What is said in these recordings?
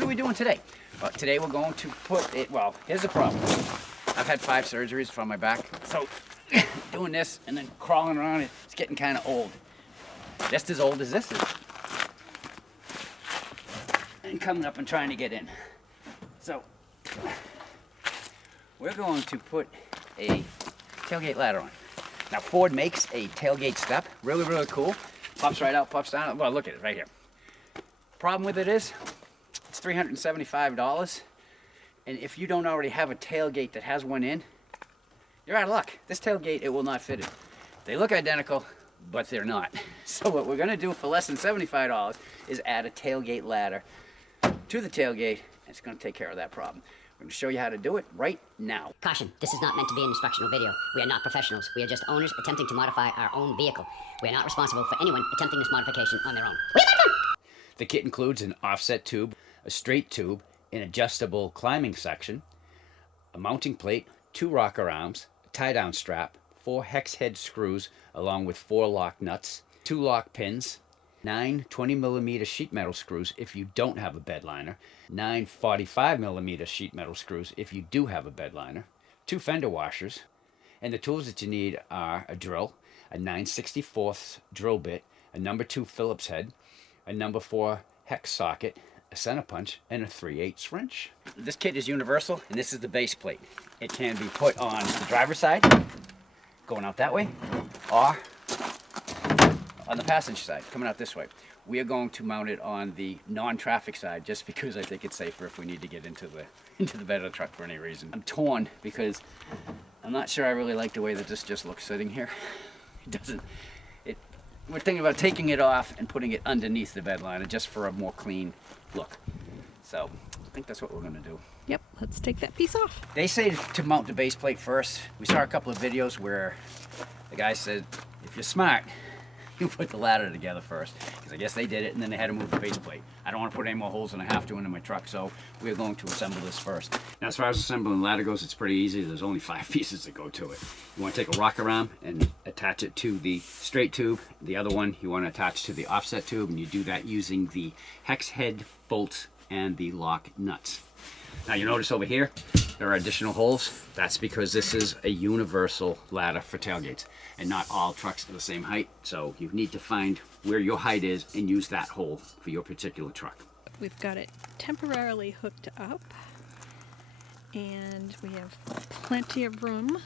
what are we doing today? Well, today we're going to put it, well, here's the problem. I've had 5 surgeries from my back, so doing this and then crawling around, it's getting kind of old. Just as old as this is. And coming up and trying to get in. So, we're going to put a tailgate ladder on. Now Ford makes a tailgate step, really, really cool. Pops right out, pops down. Well, look at it right here. Problem with it is, it's $375. And if you don't already have a tailgate that has one in, you're out of luck. This tailgate, it will not fit it. They look identical, but they're not. So what we're gonna do for less than $75 is add a tailgate ladder to the tailgate, and it's gonna take care of that problem. I'm gonna show you how to do it right now. Caution, this is not meant to be an instructional video. We are not professionals. We are just owners attempting to modify our own vehicle. We are not responsible for anyone attempting this modification on their own. The kit includes an offset tube, a straight tube, an adjustable climbing section, a mounting plate, 2 rocker arms, a tie-down strap, 4 hex head screws along with 4 lock nuts, 2 lock pins, 9 20mm sheet metal screws if you don't have a bed liner, 9 45mm sheet metal screws if you do have a bed liner, 2 fender washers, and the tools that you need are a drill, a 9/64 drill bit, a number 2 Phillips head, a number 4 hex socket, a center punch, and a 3/8 wrench. This kit is universal, and this is the base plate. It can be put on the driver's side, going out that way, or on the passenger side, coming out this way. We are going to mount it on the non-traffic side, just because I think it's safer if we need to get into the bed of the truck for any reason. I'm torn because I'm not sure I really like the way that this just looks sitting here. It doesn't. We're thinking about taking it off and putting it underneath the bed liner just for a more clean look. So I think that's what we're gonna do. Yep, let's take that piece off. They say to mount the base plate first. We saw a couple of videos where the guy said, if you're smart, you put the ladder together first. Because I guess they did it and then they had to move the base plate. I don't want to put any more holes than I have to into my truck, so we're going to assemble this first. Now as far as assembling the ladder goes, it's pretty easy. There's only 5 pieces that go to it. You want to take a rocker arm and attach it to the straight tube. The other one you want to attach to the offset tube, and you do that using the hex head bolts and the lock nuts. Now you notice over here, there are additional holes. That's because this is a universal ladder for tailgates, and not all trucks are the same height. So you need to find where your height is and use that hole for your particular truck. We've got it temporarily hooked up, and we have plenty of room.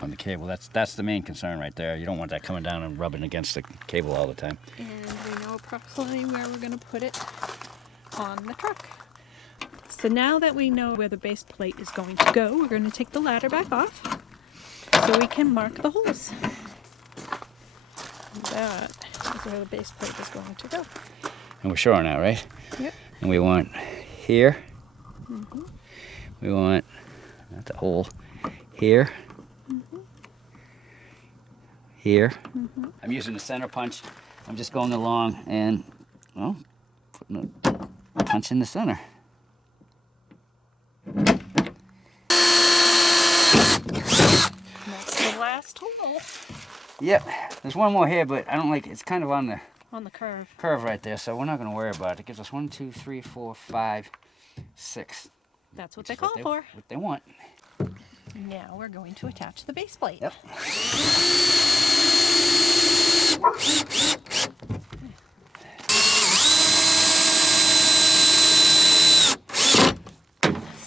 On the cable, that's the main concern right there. You don't want that coming down and rubbing against the cable all the time. And we know approximately where we're going to put it on the truck. So now that we know where the base plate is going to go, we're going to take the ladder back off so we can mark the holes. That is where the base plate is going to go. And we're sure on that, right? Yep. And we want here. Mm-hmm. We want, that's a hole, here. Mm-hmm. Here. Mm-hmm. I'm using the center punch. I'm just going along and, well, putting a punch in the center. That's the last hole. Yep, there's one more here, but I don't like it. It's kind of on the curve right there, so we're not going to worry about it. It gives us 1, 2, 3, 4, 5, 6. That's what they call for. What they want. Now we're going to attach the base plate. Yep.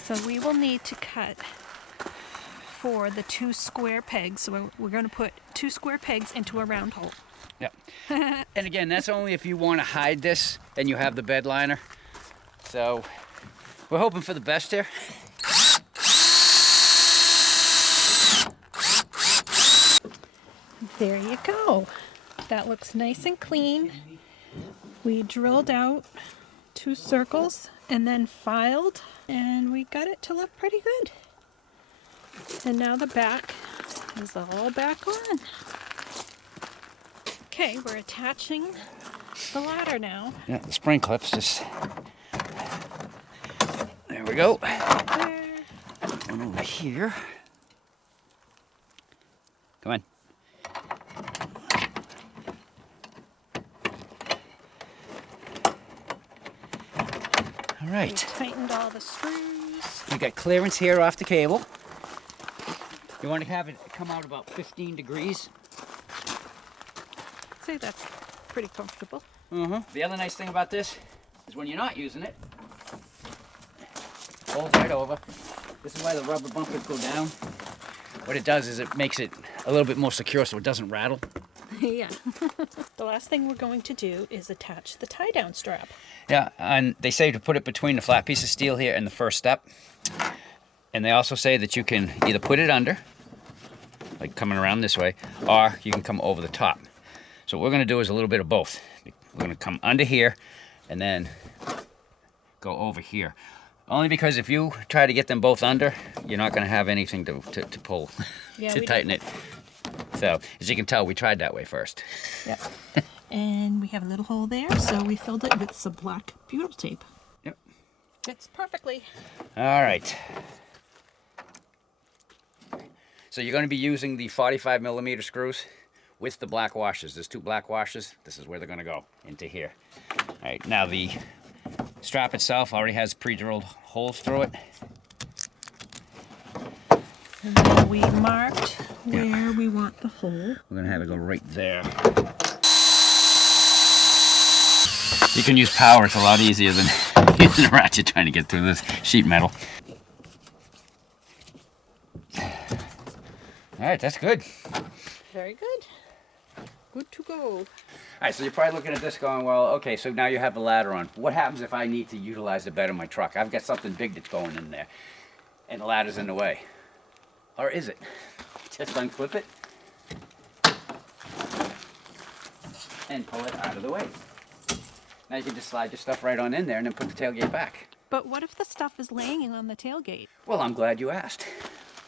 So we will need to cut for the 2 square pegs. So we're going to put 2 square pegs into a round hole. Yep. And again, that's only if you want to hide this and you have the bed liner. So we're hoping for the best here. There you go. That looks nice and clean. We drilled out 2 circles and then filed, and we got it to look pretty good. And now the back is all back on. Okay, we're attaching the ladder now. Yeah, the spring clips just, there we go. One over here. Come on. All We right. tightened all the screws. You got clearance here off the cable. You want to have it come out about 15 degrees. I'd say that's pretty comfortable. The other nice thing about this is when you're not using it, folds right over. This is why the rubber bumpers go down. What it does is it makes it a little bit more secure so it doesn't rattle. Yeah. The last thing we're going to do is attach the tie-down strap. Yeah, and they say to put it between the flat piece of steel here and the first step. And they also say that you can either put it under, like coming around this way, or you can come over the top. So what we're going to do is a little bit of both. We're going to come under here and then go over here. Only because if you try to get them both under, you're not going to have anything to pull, Yeah, to tighten it. So, as you can tell, we tried that way first. Yep. And we have a little hole there, so we filled it with some black butyl tape. Yep. Fits perfectly. All right. So you're going to be using the 45 millimeter screws with the black washers. There's 2 black washers. This is where they're going to go, into here. All right, now the strap itself already has pre-drilled holes through it. And then we marked where we want the hole. We're going to have it go right there. You can use power. It's a lot easier than using a ratchet trying to get through this sheet metal. All right, that's good. Very good. Good to go. All right, so you're probably looking at this going, well, okay, so now you have the ladder on. What happens if I need to utilize the bed of my truck? I've got something big that's going in there, and the ladder's in the way. Or is it? Just unclip it and pull it out of the way. Now you can just slide your stuff right on in there and then put the tailgate back. But what if the stuff is laying on the tailgate? Well, I'm glad you asked.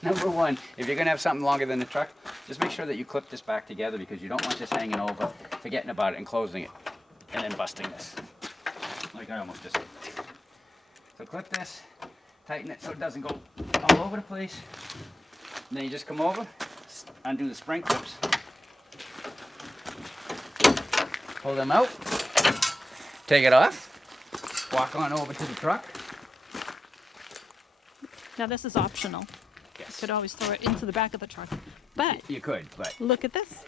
Number one, if you're going to have something longer than the truck, just make sure that you clip this back together because you don't want this hanging over, forgetting about it and closing it, and then busting this. Like I almost just did. So clip this, tighten it so it doesn't go all over the place. And then you just come over, undo the spring clips, pull them out, take it off, walk on over to the truck. Now this is optional. Yes. You could always throw it into the back of the truck. But You could, but look at this.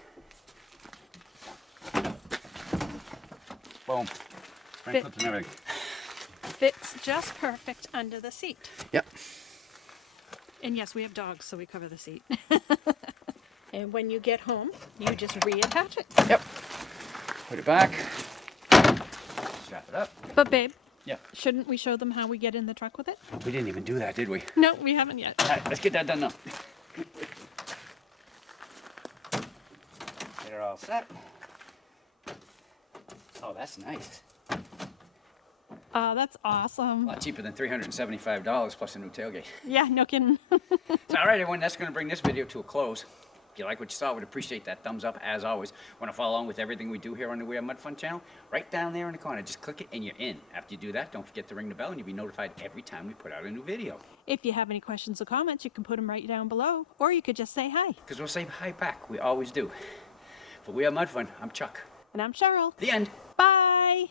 boom. Spring clips and everything. Fits just perfect under the seat. Yep. And yes, we have dogs, so we cover the seat. And when you get home, you just reattach it. Yep. Put it back. Strap it up. But babe, Yeah. shouldn't we show them how we get in the truck with it? We didn't even do that, did we? No, we haven't yet. All right, let's get that done now. Get her all set. Oh, that's nice. That's awesome. A lot cheaper than $375 plus a new tailgate. Yeah, no kidding. So, all right, everyone, that's going to bring this video to a close. If you like what you saw, we'd appreciate that thumbs up as always. Want to follow along with everything we do here on the We Are Mud Fun channel? Right down there in the corner, just click it and you're in. After you do that, don't forget to ring the bell and you'll be notified every time we put out a new video. If you have any questions or comments, you can put them right down below, or you could just say hi. Because we'll say hi back. We always do. For We Are Mud Fun, I'm Chuck. And I'm Cheryl. The end. Bye.